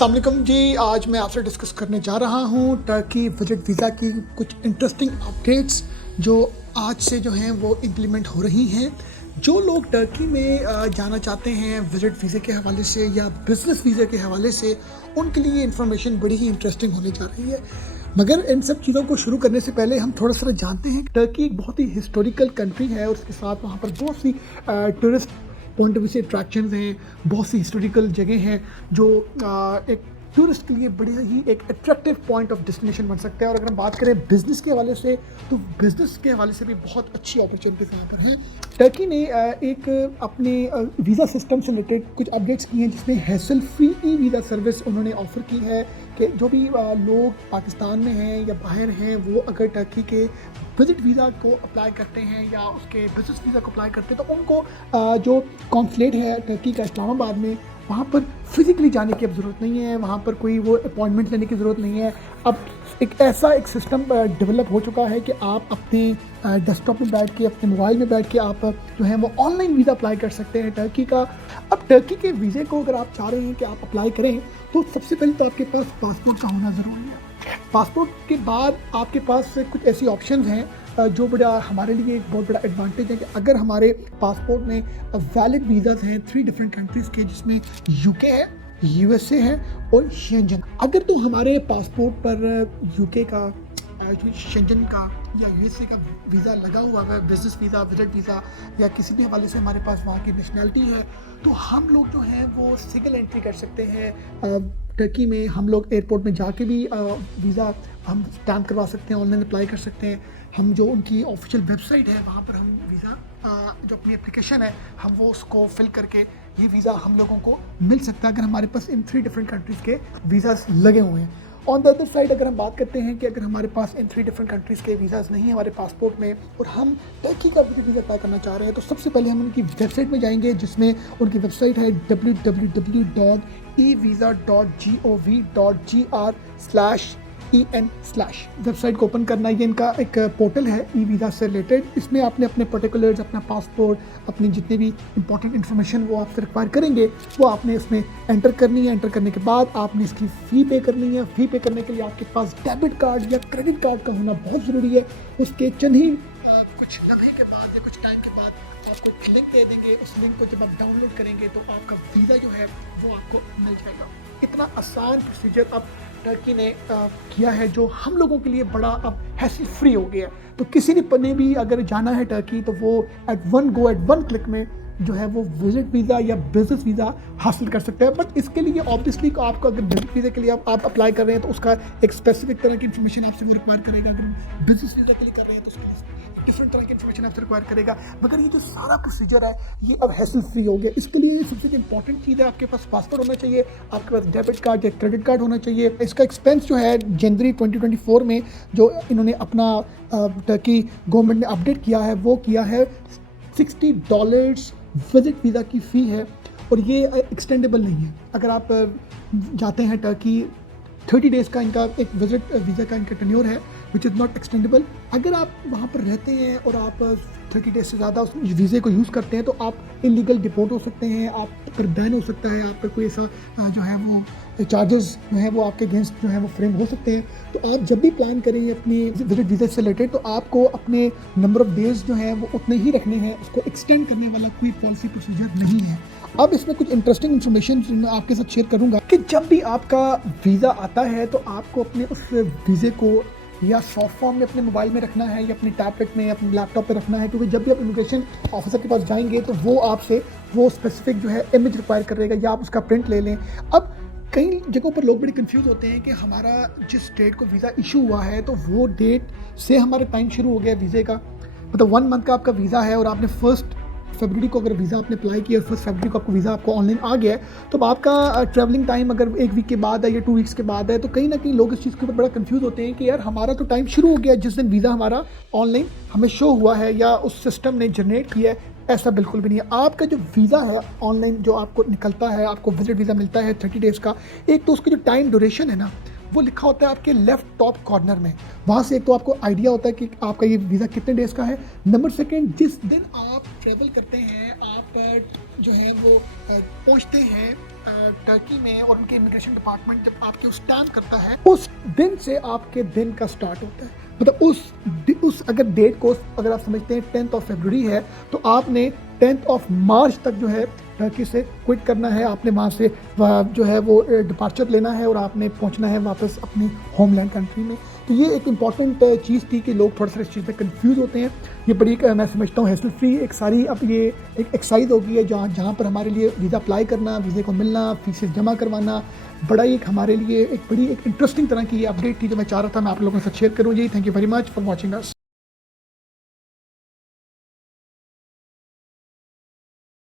अस्सलाम वालेकुम जी। आज मैं आपसे डिस्कस करने जा रहा हूँ टर्की विजिट वीज़ा की कुछ इंटरेस्टिंग अपडेट्स जो आज से जो हैं वो इम्प्लीमेंट हो रही हैं। जो लोग टर्की में जाना चाहते हैं विजिट वीज़े के हवाले से या बिज़नेस वीज़े के हवाले से, उनके लिए इंफॉर्मेशन बड़ी ही इंटरेस्टिंग होने जा रही है। मगर इन सब चीज़ों को शुरू करने से पहले हम थोड़ा सा जानते हैं टर्की एक बहुत ही हिस्टोरिकल कंट्री है और उसके साथ वहाँ पर बहुत सी टूरिस्ट पॉइंट ऑफ व्यू से अट्रैक्शंस हैं, बहुत सी हिस्टोरिकल जगह हैं जो एक टूरिस्ट के लिए बड़ी ही एक अट्रैक्टिव पॉइंट ऑफ डेस्टिनेशन बन सकता है। और अगर हम बात करें बिज़नेस के हवाले से, तो बिज़नेस के हवाले से भी बहुत अच्छी अपॉर्चुनिटीज़ यहाँ पर हैं। टर्की ने एक अपने वीज़ा सिस्टम से रिलेटेड कुछ अपडेट्स किए हैं, जिसमें hassle free e visa service उन्होंने ऑफ़र की है कि जो भी लोग पाकिस्तान में हैं या बाहर हैं, वो अगर टर्की के विजिट वीज़ा को अप्लाई करते हैं या उसके बिजनेस वीज़ा को अप्लाई करते हैं, तो उनको जो कॉन्सुलेट है टर्की का इस्लामाबाद में, वहाँ पर फिज़िकली जाने की अब ज़रूरत नहीं है, वहाँ पर कोई वो अपॉइंटमेंट लेने की ज़रूरत नहीं है। अब एक सिस्टम डेवलप हो चुका है कि आप अपने डेस्कटॉप में बैठ के, अपने मोबाइल में बैठ के आप जो है वो ऑनलाइन वीज़ा अप्लाई कर सकते हैं टर्की का। अब टर्की के वीज़े को अगर आप चाह रहे हैं कि आप अप्लाई करें, तो सबसे पहले तो आपके पास पासपोर्ट का होना ज़रूरी है। पासपोर्ट के बाद आपके पास कुछ ऐसी ऑप्शंस हैं जो बड़ा हमारे लिए एक बहुत बड़ा एडवांटेज है कि अगर हमारे पासपोर्ट में वैलिड वीज़ाज़ हैं 3 डिफरेंट कंट्रीज़ के, जिसमें यूके है, यूएसए है और शेंजन। अगर तो हमारे पासपोर्ट पर यूके का, शेंजन का या यूएसए का वीज़ा लगा हुआ है, बिज़नेस वीज़ा, विजिट वीज़ा या किसी भी हवाले से हमारे पास वहाँ की नेशनलिटी है, तो हम लोग जो हैं वो सिंगल एंट्री कर सकते हैं टर्की में। हम लोग एयरपोर्ट में जाके भी वीज़ा हम स्टैम्प करवा सकते हैं, ऑनलाइन अप्लाई कर सकते हैं। हम जो उनकी ऑफिशियल वेबसाइट है, वहाँ पर हम वीज़ा जो अपनी एप्लीकेशन है, हम वो उसको फिल करके ये वीज़ा हम लोगों को मिल सकता है अगर हमारे पास इन 3 डिफरेंट कंट्रीज़ के वीज़ाज़ लगे हुए हैं। ऑन द अदर साइड अगर हम बात करते हैं कि अगर हमारे पास इन 3 डिफरेंट कंट्रीज़ के वीज़ाज़ नहीं है हमारे पासपोर्ट में और हम टर्की का वीज़ा अप्लाई करना चाह रहे हैं, तो सबसे पहले हम उनकी वेबसाइट में जाएंगे, जिसमें उनकी वेबसाइट है www.evisa.gov.gr/en/। वेबसाइट को ओपन करना, ये इनका एक पोर्टल है ई वीज़ा से रिलेटेड। इसमें आपने अपने पर्टिकुलर्स, अपना पासपोर्ट, अपनी जितने भी इंपॉर्टेंट इन्फॉर्मेशन वो आपसे रिक्वायर करेंगे, वो आपने इसमें एंटर करनी है। एंटर करने के बाद आपने इसकी फ़ी पे करनी है। फ़ी पे करने के लिए आपके पास डेबिट कार्ड या क्रेडिट कार्ड का होना बहुत ज़रूरी है। उसके चंद ही कुछ लम्हे के बाद या कुछ टाइम के बाद आपको एक लिंक दे देंगे। उस लिंक को जब आप डाउनलोड करेंगे तो आपका वीज़ा जो है वो आपको मिल जाएगा। इतना आसान प्रोसीजर अब टर्की ने किया है, जो हम लोगों के लिए बड़ा अब हैसल फ्री हो गया है। तो किसी ने भी अगर जाना है टर्की, तो वो एट वन क्लिक में जो है वो विजिट वीज़ा या बिज़नेस वीज़ा हासिल कर सकते हैं। बट इसके लिए ऑब्वियसली आपको अगर विजिट वीज़ा के लिए आप अप्लाई कर रहे हैं, तो उसका एक स्पेसिफिक तरह की इन्फॉर्मेशन आपसे वो रिक्वायर करेगा। अगर बिज़नेस वीज़ा के लिए कर रहे हैं, तो उसके डिफरेंट तरह की इन्फॉर्मेशन आपसे रिक्वायर करेगा। मगर ये जो सारा प्रोसीजर है, ये अब हैसल फ्री हो गया। इसके लिए सबसे इंपॉर्टेंट चीज़ है, आपके पास पासपोर्ट होना चाहिए, आपके पास डेबिट कार्ड या क्रेडिट कार्ड होना चाहिए। इसका एक्सपेंस जो है जनवरी 2024 में जो इन्होंने अपना टर्की गवर्नमेंट ने अपडेट किया है, वो किया है $60 विजिट वीज़ा की फ़ी है, और ये एक्सटेंडेबल नहीं है। अगर आप जाते हैं टर्की, 30 डेज़ का इनका एक विजिट वीज़ा का इनका टेन्योर है, विच इज़ नॉट एक्सटेंडेबल। अगर आप वहाँ पर रहते हैं और आप 30 डेज़ से ज़्यादा उस वीज़े को यूज़ करते हैं, तो आप इलीगल डिपोर्ट हो सकते हैं, आप पर बैन हो सकता है, आप पर कोई ऐसा जो है वो चार्जेस जो है वो आपके अगेंस्ट जो है वो फ्रेम हो सकते हैं। तो आप जब भी प्लान करें अपनी विजिट वीज़ा से रिलेटेड, तो आपको अपने नंबर ऑफ़ डेज़ जो है वो उतने ही रखने हैं, उसको एक्सटेंड करने वाला कोई पॉलिसी प्रोसीजर नहीं है। अब इसमें कुछ इंटरेस्टिंग इन्फॉर्मेशन मैं आपके साथ शेयर करूंगा कि जब भी आपका वीज़ा आता है, तो आपको अपने उस वीज़े को या सॉफ्ट फॉर्म में अपने मोबाइल में रखना है या अपनी टैबलेट में या अपने लैपटॉप पे रखना है, क्योंकि जब भी आप इमिग्रेशन ऑफिसर के पास जाएंगे, तो वो आपसे वो स्पेसिफिक जो है इमेज रिक्वायर करेगा, या आप उसका प्रिंट ले लें। अब कई जगहों पर लोग बड़े कंफ्यूज होते हैं कि हमारा जिस डेट को वीज़ा इशू हुआ है, तो वो डेट से हमारा टाइम शुरू हो गया वीज़े का। मतलब 1 मंथ का आपका वीज़ा है और आपने 1 फरवरी को अगर वीज़ा आपने अप्लाई किया, 1 फरवरी को आपको वीज़ा आपको ऑनलाइन आ गया है, तो आपका ट्रैवलिंग टाइम अगर 1 वीक के बाद है या 2 वीक्स के बाद है, तो कहीं ना कहीं लोग इस चीज़ के ऊपर बड़ा कंफ्यूज होते हैं कि यार हमारा तो टाइम शुरू हो गया जिस दिन वीज़ा हमारा ऑनलाइन हमें शो हुआ है या उस सिस्टम ने जनरेट किया है। ऐसा बिल्कुल भी नहीं है। आपका जो वीज़ा है ऑनलाइन जो आपको निकलता है, आपको विजिट वीज़ा मिलता है 30 डेज़ का, एक तो उसकी जो टाइम ड्यूरेशन है ना, वो लिखा होता है आपके लेफ्ट टॉप कॉर्नर में। वहाँ से एक तो आपको आइडिया होता है कि आपका ये वीज़ा कितने डेज़ का है। नंबर सेकंड, जिस दिन आप ट्रैवल करते हैं, आप जो है वो पहुँचते हैं टर्की में और उनके इमिग्रेशन डिपार्टमेंट जब आपके उस स्टैम्प करता है, उस दिन से आपके दिन का स्टार्ट होता है। मतलब उस अगर डेट को अगर आप समझते हैं 10th ऑफ फरवरी है, तो आपने 10th ऑफ मार्च तक जो है टर्की से क्विट करना है। आपने वहाँ से जो है वो डिपार्चर लेना है और आपने पहुँचना है वापस अपनी होमलैंड कंट्री में। तो ये एक इम्पॉर्टेंट चीज़ थी कि लोग थोड़ा सा इस चीज़ में कंफ्यूज होते हैं। ये बड़ी मैं समझता हूँ हैसल फ्री एक सारी अब ये एक एक्साइज हो गई है, जहाँ पर हमारे लिए वीज़ा अप्लाई करना, वीज़े को मिलना, फीसेस जमा करवाना बड़ा ही एक हमारे लिए एक बड़ी एक इंटरेस्टिंग तरह की ये अपडेट थी जो मैं चाह रहा था मैं आप लोगों के साथ शेयर करूँ। जी thank you very much for watching us.